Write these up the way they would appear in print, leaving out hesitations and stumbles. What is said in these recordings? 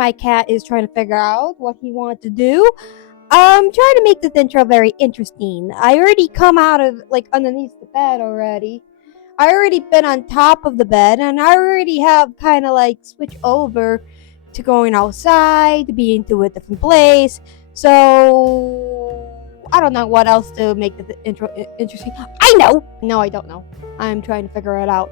my cat is trying to figure out what he wants to do. I'm trying to make this intro very interesting. I already come out of, like, underneath the bed already. I already been on top of the bed, and I already have kind of, like, switched over to going outside, to being to a different place. So, I don't know what else to make the intro interesting. I know! No, I don't know. I'm trying to figure it out.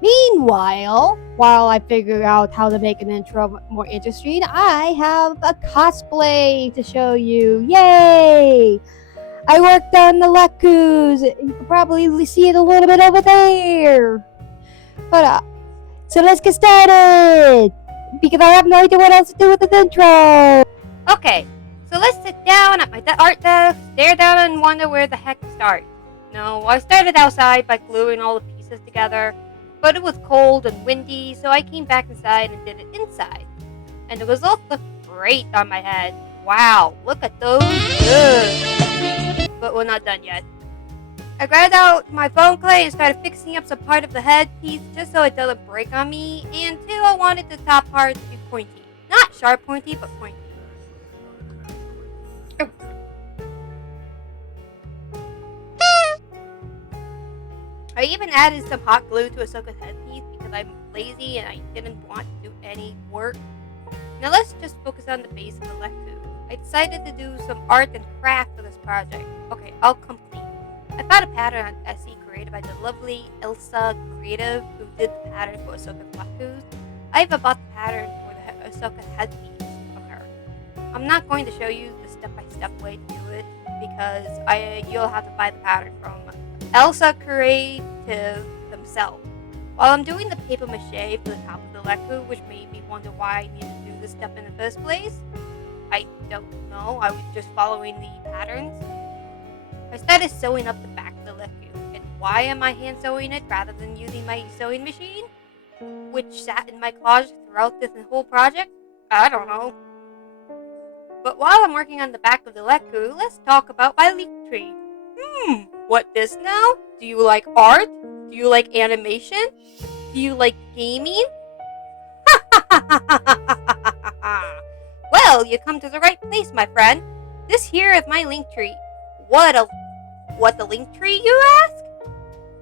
Meanwhile, while I figure out how to make an intro more interesting, I have a cosplay to show you. Yay! I worked on the Lekus. You can probably see it a little bit over there. But, so let's get started! Because I have no idea what else to do with this intro. Okay, so let's sit down at my art desk, stare down and wonder where the heck to start. No, I started outside by gluing all the pieces together. But it was cold and windy, so I came back inside and did it inside. And the results look great on my head. Wow, look at those. Ugh. But we're not done yet. I grabbed out my foam clay and started fixing up some part of the headpiece just so it doesn't break on me. And two, I wanted the top part to be pointy. Not sharp pointy, but pointy. Oh. I even added some hot glue to Ashoka's headpiece because I'm lazy and I didn't want to do any work. Now let's just focus on the base of the Leku. I decided to do some art and craft for this project. Okay, I'll complete. I found a pattern on Etsy created by the lovely Elsa Creative who did the pattern for Ashoka's Lekus. I even bought the pattern for the Ashoka headpiece from her. I'm not going to show you the step-by-step way to do it because you'll have to buy the pattern from Elsa Creative themselves. While I'm doing the paper mache for the top of the Leku, which made me wonder why I needed to do this step in the first place, I don't know, I was just following the patterns. I started sewing up the back of the Leku, and why am I hand sewing it rather than using my sewing machine, which sat in my closet throughout this whole project? I don't know. But while I'm working on the back of the Leku, let's talk about my leaf tree. What this now? Do you like art? Do you like animation? Do you like gaming? Well, you come to the right place, my friend. This here is my link tree. What the link tree, you ask?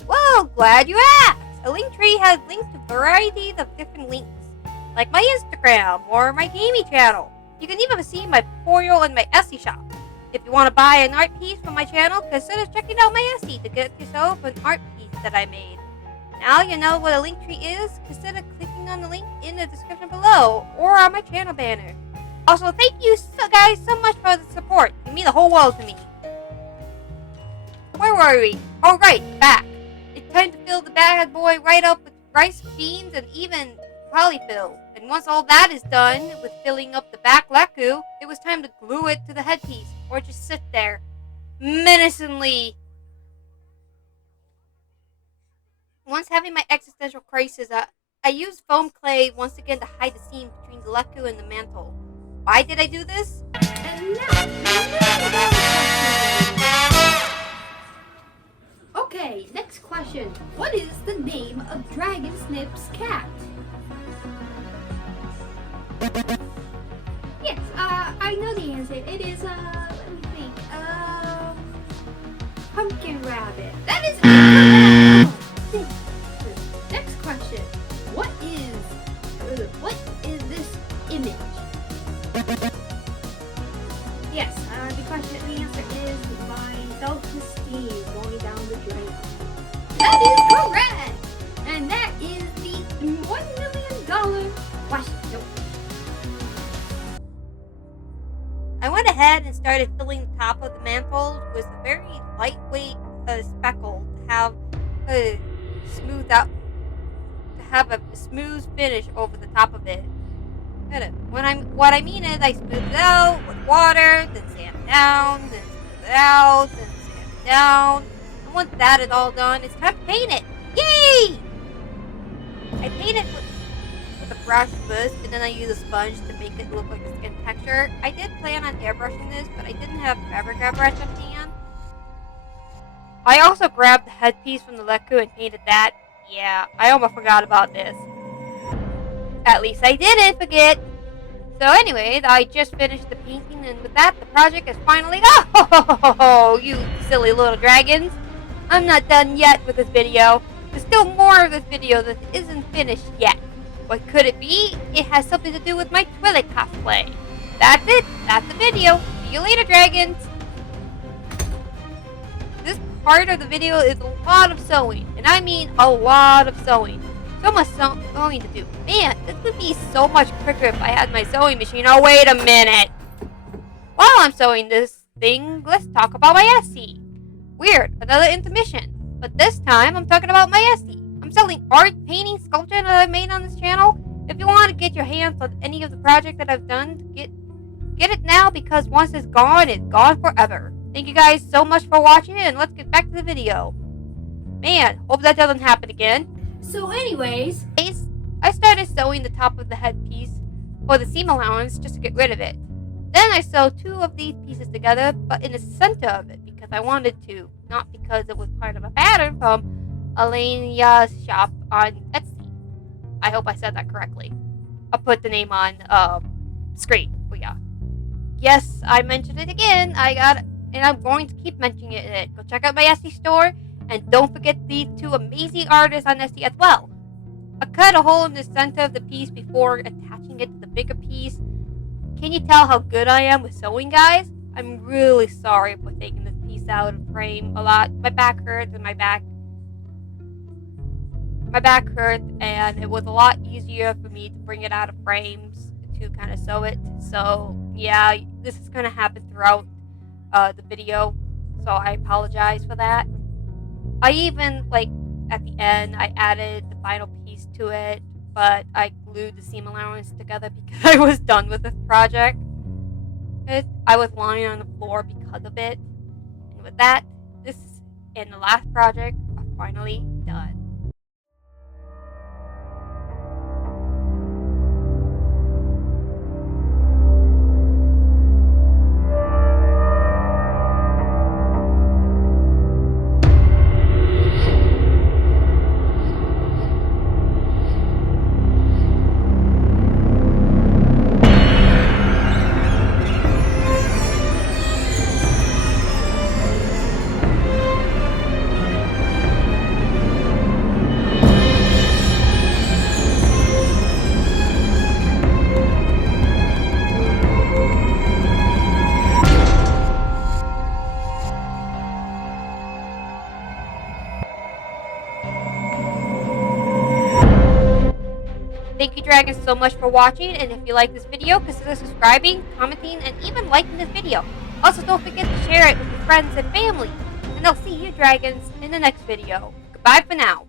Well, glad you asked. A link tree has links to varieties of different links, like my Instagram or my gaming channel. You can even see my tutorial in my Etsy shop. If you want to buy an art piece from my channel, consider checking out my Etsy to get yourself an art piece that I made. Now you know what a link tree is, consider clicking on the link in the description below or on my channel banner. Also, thank you guys so much for the support. You mean the whole world to me. Where were we? Oh right, back. It's time to fill the bad boy right up with rice, beans, and even polyfill. And once all that is done with filling up the back Leku, it was time to glue it to the headpiece. Or just sit there, menacingly. Once having my existential crisis, I used foam clay once again to hide the seam between the Leku and the mantle. Why did I do this? And Okay, next question. What is the name of DragonSnips' cat? Yes, I know the answer. It is, let me think, pumpkin rabbit. That is incorrect! Next question. What is this image? Yes, the answer is my self-esteem going down the drain. That is correct! And that is the $1 million question. Nope. I went ahead and started filling the top of the mantle with a very lightweight speckle to have a smooth finish over the top of it. What I mean is I smooth it out with water, then sand it down, then smooth it out, then sand it down. And once that is all done, it's time to paint it. Yay! I paint it with a brush first, and then I use a sponge to make it look like a skin texture. I did plan on airbrushing this, but I didn't have fabric airbrush on hand. I also grabbed the headpiece from the Leku and painted that. Yeah, I almost forgot about this. At least I didn't forget. So anyways, I just finished the painting, and with that, the project is finally oh, you silly little dragons. I'm not done yet with this video. There's still more of this video that isn't finished yet. What could it be? It has something to do with my Twilek cosplay. That's it. That's the video. See you later, dragons. This part of the video is a lot of sewing, and I mean a lot of sewing. So much sewing to do. Man, this would be so much quicker if I had my sewing machine. Oh, wait a minute. While I'm sewing this thing, let's talk about my Etsy. Weird, another intermission. But this time, I'm talking about my Etsy. I'm selling art, painting, sculpture that I've made on this channel. If you want to get your hands on any of the projects that I've done, get it now, because once it's gone forever. Thank you guys so much for watching, and let's get back to the video. Man, hope that doesn't happen again. So anyways, I started sewing the top of the headpiece for the seam allowance just to get rid of it. Then I sewed two of these pieces together, but in the center of it because I wanted to, not because it was part of a pattern from Alania's shop on Etsy. I hope I said that correctly. I'll put the name on screen for ya. Yes, I mentioned it again. And I'm going to keep mentioning it. Go check out my Etsy store. And don't forget these two amazing artists on Etsy as well. I cut a hole in the center of the piece before attaching it to the bigger piece. Can you tell how good I am with sewing, guys? I'm really sorry for taking this piece out of frame a lot. My back hurts, and my back hurts, and it was a lot easier for me to bring it out of frames to kind of sew it. So yeah, this is going to happen throughout the video, so I apologize for that. I even, at the end, I added the final piece to it, but I glued the seam allowance together because I was done with this project. I was lying on the floor because of it. And with that, this and the last project are finally done. Thank you, dragons, so much for watching, and if you like this video, consider subscribing, commenting, and even liking this video. Also, don't forget to share it with your friends and family. And I'll see you, dragons, in the next video. Goodbye for now.